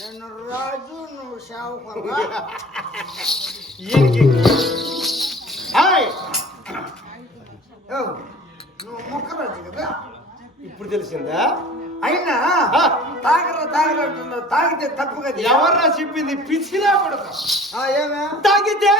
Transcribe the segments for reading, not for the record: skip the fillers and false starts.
నేను రాజు నువ్వు షావుకా నువ్వు మొక్కరాజు కదా ఇప్పుడు తెలిసిందా అయినా తాగరంటున్నావు తాగితే తప్పు కదా ఎవర్రా చెప్పింది పిచ్చిలా పడతా ఏమే తాగితే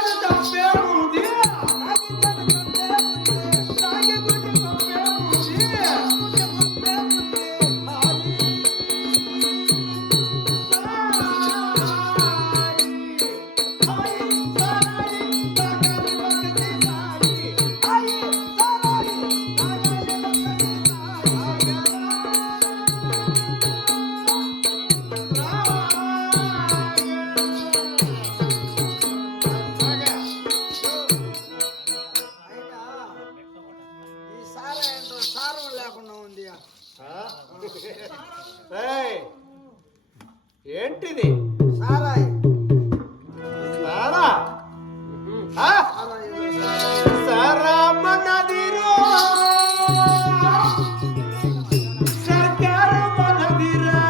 ఏంటిది సారాయి సారా సారా మనదిరో సర్కారు మనదిరా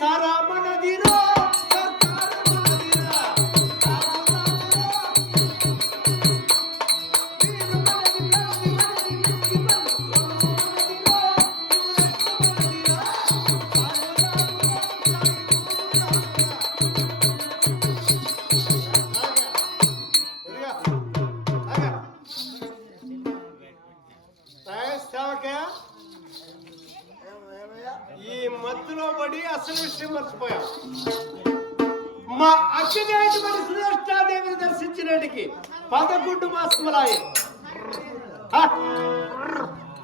సారా మనదిరో ఈ మత్తులో పడి అసలు విషయం మర్చిపోయా మా అక్కగారి మరి సురేష్టాదేవిని దర్శించినటికి 11 మాసములాయి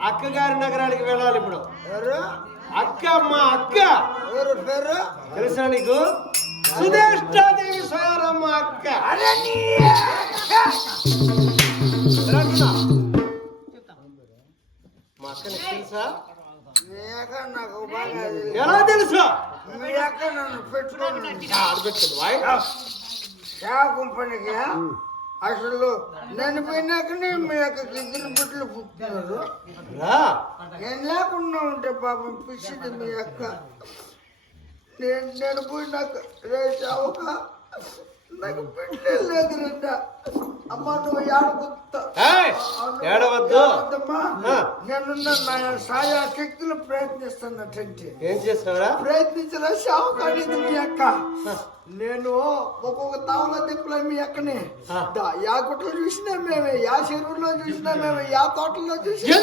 అక్కగారి నగరానికి వెళ్ళాలి ఇప్పుడు అక్క మా అక్క పేరు తెలుసా నీకు సురేష్టాదేవి స్వయారమ్మ అక్క మా అక్క నీకు తెలుసా నాకు బాగా ఎలా తెలుసా మీ అక్క నన్ను పెట్టుకుని కంపెనీకి అసలు నేను పోయినాకనే మీ అక్కకి 2 బిడ్డలు పుట్టినారు నేను లేకుండా ఉంటే పాపం పిచ్చిది మీ అక్క నేను పోయినాక రేసావుక నాకు బిడ్డలే లేదురంట అమ్మ నువ్వు ఏడవద్దమ్మా నేనున్న నా సాయా శక్తులు ప్రయత్నిస్తున్నట్టు ఏం చేస్తావరా ప్రయత్నించరా షావు కానీ మీ అక్క నేను ఒక్కొక్క తావుల దిక్కులో మీ అక్కని యా గుట్లో చూసినా మేమే యా చెరువులో చూసినా మేమే యా తోటలో చూసినా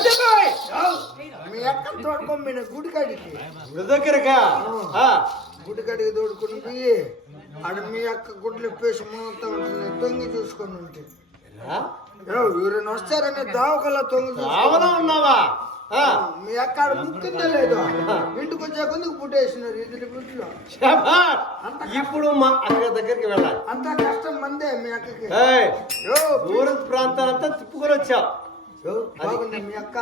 మీ అక్కని తోడుకోమీన గుడికాడికి దగ్గరగా గుడికాడికి తోడుకుని పోయి ఆడ మీ అక్క గుడ్లు పేసి మూత ఉంటుంది తొంగి చూసుకొని ఉంటే ఎవరైనా వస్తారని దావకల్లా తొంగి ఉన్నావా మీ అక్క ఆడ ముక్కిందా లేదు ఇంటికి వచ్చే కొందుకు పుట్టేసినారు 2 బిడ్డలు ఇప్పుడు మా అక్క దగ్గరికి వెళ్ళాలి అంతా కష్టం మందే మీ అక్కకి దూర ప్రాంతాలంతా తిప్పుకొని వచ్చావు బాగుంది మీ అక్క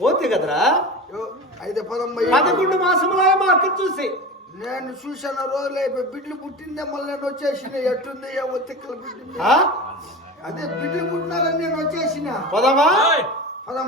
పోతే కదరా 11 మాసములా మా అక్క చూసి నేను చూసాను రోజులు అయిపోయి బిడ్డలు పుట్టిందే మళ్ళీ నేను వచ్చేసిన ఎట్టుంది ఏమో తిక్కల బిడ్డ అదే బిడ్డలు పుట్టినారని నేను వచ్చేసిన పోదామా